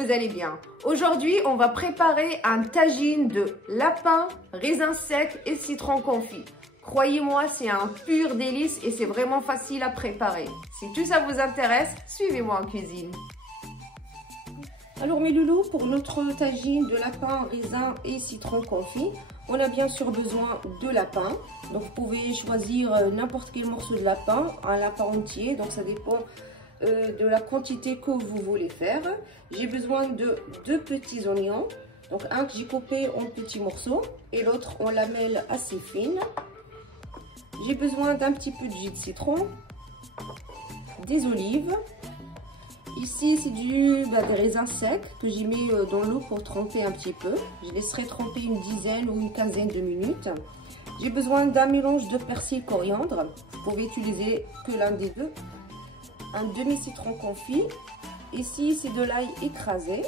vous allez bien. Aujourd'hui, on va préparer un tagine de lapin, raisin sec et citron confit. Croyez-moi, c'est un pur délice et c'est vraiment facile à préparer. Si tout ça vous intéresse, suivez-moi en cuisine. Alors mes loulous, pour notre tagine de lapin, raisin et citron confit, on a bien sûr besoin de lapin. Donc vous pouvez choisir n'importe quel morceau de lapin, un lapin entier, donc ça dépend de la quantité que vous voulez faire. J'ai besoin de 2 petits oignons, donc un que j'ai coupé en petits morceaux et l'autre en lamelles assez fines. J'ai besoin d'un petit peu de jus de citron, des olives. Ici c'est des raisins secs que j'ai mis dans l'eau pour tremper un petit peu. Je laisserai tremper une dizaine ou une quinzaine de minutes. J'ai besoin d'un mélange de persil coriandre. Vous pouvez utiliser que l'un des deux. Un demi-citron confit. Ici c'est de l'ail écrasé.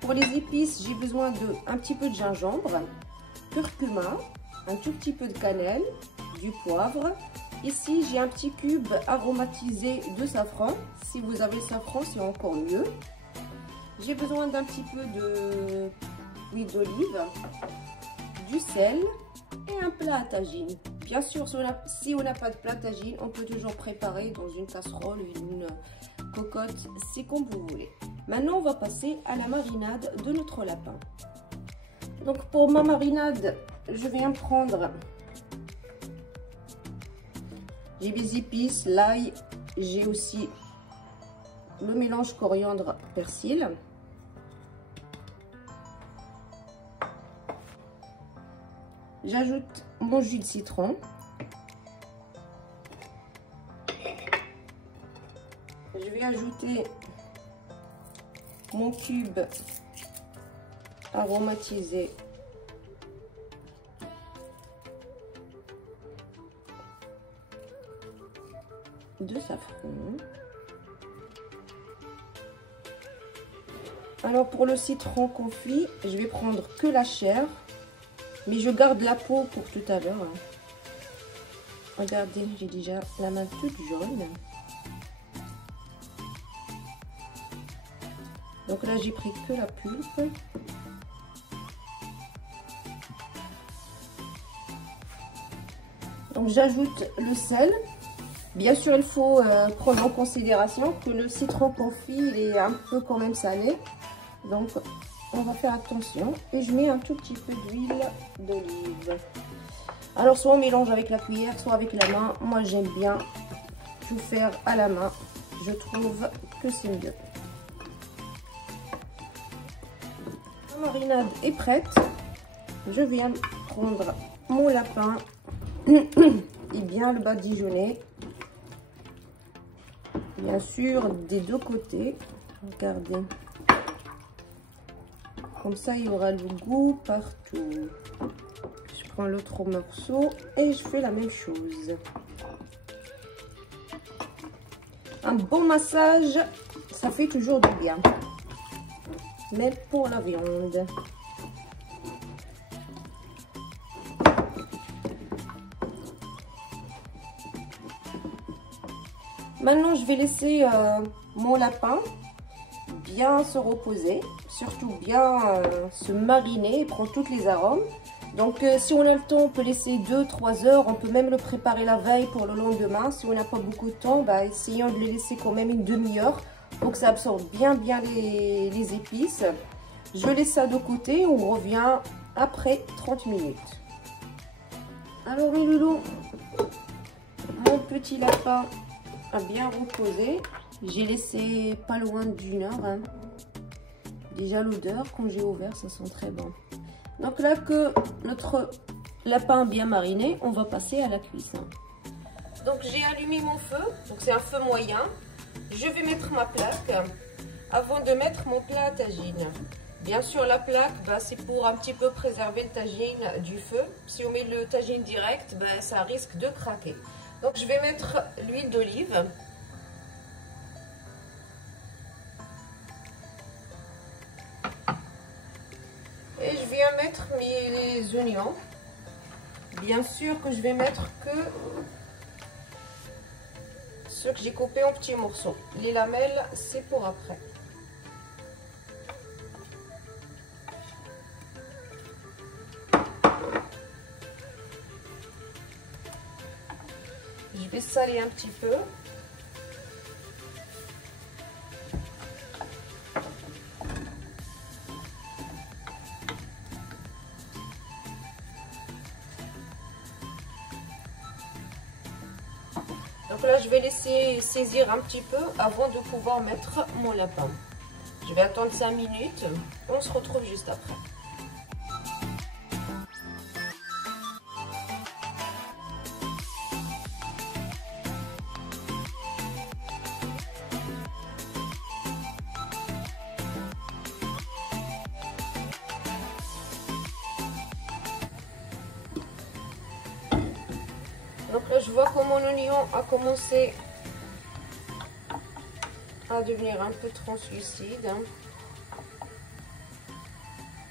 Pour les épices, j'ai besoin de un petit peu de gingembre, curcuma, un tout petit peu de cannelle, du poivre. Ici j'ai un petit cube aromatisé de safran. Si vous avez le safran, c'est encore mieux. J'ai besoin d'un petit peu d'huile d'olive, du sel et un plat à tagine. Bien sûr, si on n'a pas de plat à tagine, on peut toujours préparer dans une casserole, une cocotte, c'est comme vous voulez. Maintenant, on va passer à la marinade de notre lapin. Donc pour ma marinade, je viens prendre, j'ai mes épices, l'ail, j'ai aussi le mélange coriandre persil. J'ajoute mon jus de citron. Je vais ajouter mon cube aromatisé de safran. Alors pour le citron confit, je vais prendre que la chair, mais je garde la peau pour tout à l'heure. Regardez, j'ai déjà la main toute jaune. Donc là, j'ai pris que la pulpe. Donc j'ajoute le sel. Bien sûr, il faut prendre en considération que le citron confit, il est un peu quand même salé. Donc, on va faire attention. Et je mets un tout petit peu d'huile d'olive. Alors, soit on mélange avec la cuillère, soit avec la main. Moi, j'aime bien tout faire à la main. Je trouve que c'est mieux. La marinade est prête. Je viens prendre mon lapin et bien le badigeonner. Bien sûr, des deux côtés. Regardez. Comme ça, il y aura le goût partout. Je prends l'autre morceau et je fais la même chose. Un bon massage, ça fait toujours du bien. Même pour la viande. Maintenant, je vais laisser mon lapin bien se reposer, surtout bien se mariner et prendre toutes les arômes. Donc si on a le temps, on peut laisser 2-3 heures, on peut même le préparer la veille pour le lendemain. Si on n'a pas beaucoup de temps, bah, essayons de le laisser quand même une demi-heure pour que ça absorbe bien les épices. Je laisse ça de côté, on revient après 30 minutes. Alors mes loulous, mon petit lapin a bien reposé. J'ai laissé pas loin d'1 heure. Hein. Déjà l'odeur, quand j'ai ouvert, ça sent très bon. Donc là que notre lapin bien mariné, on va passer à la cuisson. Donc j'ai allumé mon feu, donc c'est un feu moyen. Je vais mettre ma plaque avant de mettre mon plat à tagine. Bien sûr la plaque, bah, c'est pour un petit peu préserver le tagine du feu. Si on met le tagine direct, bah, ça risque de craquer. Donc je vais mettre l'huile d'olive. Et je viens mettre mes oignons. Bien sûr que je vais mettre que ceux que j'ai coupés en petits morceaux. Les lamelles, c'est pour après. vais saler un petit peu. Donc là, je vais laisser saisir un petit peu avant de pouvoir mettre mon lapin. Je vais attendre 5 minutes. On se retrouve juste après. Donc là, je vois que mon oignon a commencé à devenir un peu translucide.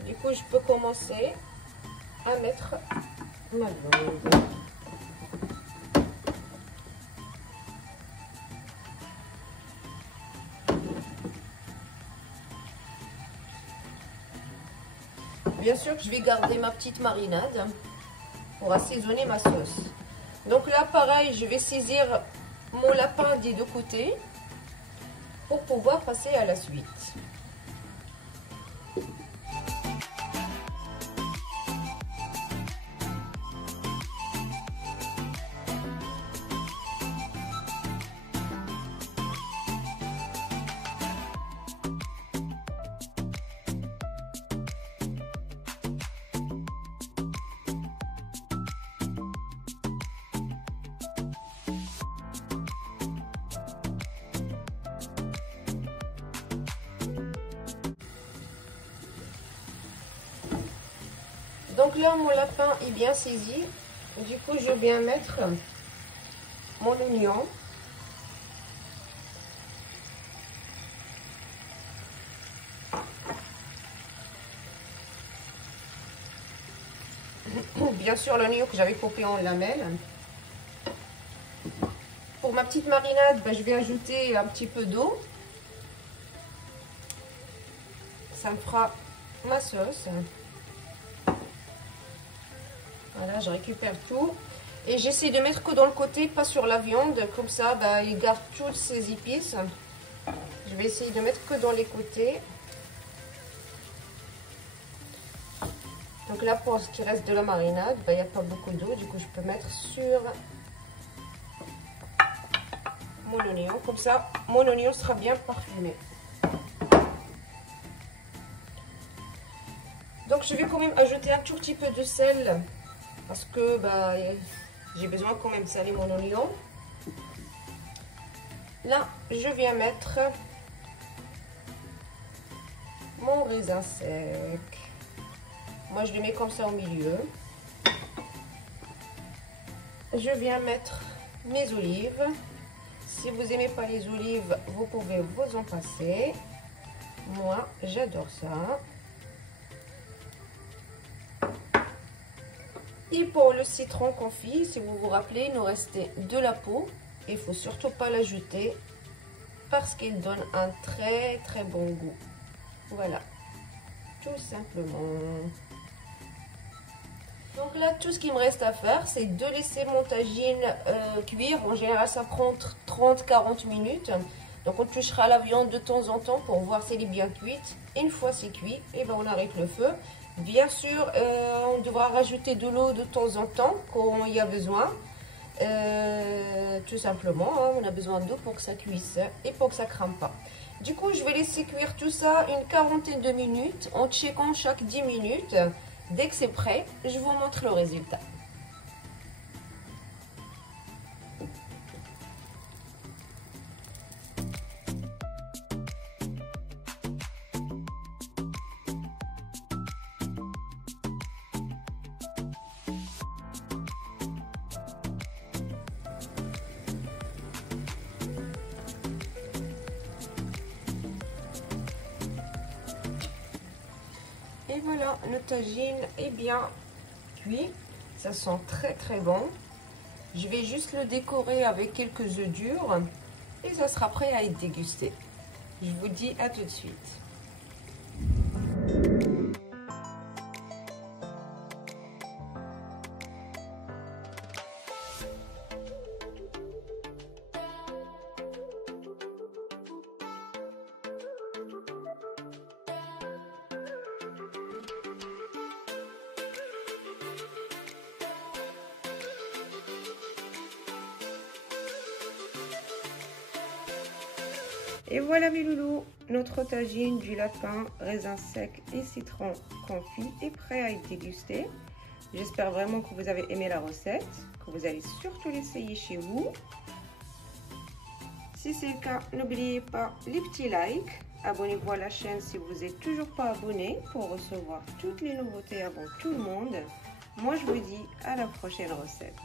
Du coup, je peux commencer à mettre ma viande. Bien sûr que je vais garder ma petite marinade pour assaisonner ma sauce. Donc là, pareil, je vais saisir mon lapin des deux côtés pour pouvoir passer à la suite. Donc là, mon lapin est bien saisi. Du coup, je viens mettre mon oignon. Bien sûr, l'oignon que j'avais coupé en lamelles. Pour ma petite marinade, je vais ajouter un petit peu d'eau. Ça me fera ma sauce. Voilà, je récupère tout. Et j'essaie de mettre que dans le côté, pas sur la viande. Comme ça, il garde toutes ses épices. Je vais essayer de mettre que dans les côtés. Donc là, pour ce qui reste de la marinade, il n'y a pas beaucoup d'eau. Du coup, je peux mettre sur mon oignon. Comme ça, mon oignon sera bien parfumé. Donc, je vais quand même ajouter un tout petit peu de sel. Parce que j'ai besoin quand même de saler mon oignon. Là, je viens mettre mon raisin sec. Moi, je le mets comme ça au milieu. Je viens mettre mes olives. Si vous n'aimez pas les olives, vous pouvez vous en passer. Moi, j'adore ça. Et pour le citron confit, si vous vous rappelez, il nous restait de la peau. Il ne faut surtout pas l'ajouter parce qu'il donne un très très bon goût. Voilà, tout simplement. Donc là, tout ce qu'il me reste à faire, c'est de laisser mon tagine cuire. En général, ça prend 30-40 minutes. Donc on touchera la viande de temps en temps pour voir si elle est bien cuite. Une fois c'est cuit, et on arrête le feu. Bien sûr, on devra rajouter de l'eau de temps en temps quand il y a besoin. Tout simplement, on a besoin d'eau pour que ça cuise et pour que ça crame pas. Du coup, je vais laisser cuire tout ça une quarantaine de minutes en checkant chaque 10 minutes. Dès que c'est prêt, je vous montre le résultat. Et voilà, notre tagine est bien cuit. Ça sent très très bon. Je vais juste le décorer avec quelques œufs durs et ça sera prêt à être dégusté. Je vous dis à tout de suite. Et voilà mes loulous, notre tagine du lapin, raisin sec et citron confit est prêt à être dégusté. J'espère vraiment que vous avez aimé la recette, que vous allez surtout l'essayer chez vous. Si c'est le cas, n'oubliez pas les petits likes. Abonnez-vous à la chaîne si vous n'êtes toujours pas abonné pour recevoir toutes les nouveautés avant tout le monde. Moi, je vous dis à la prochaine recette.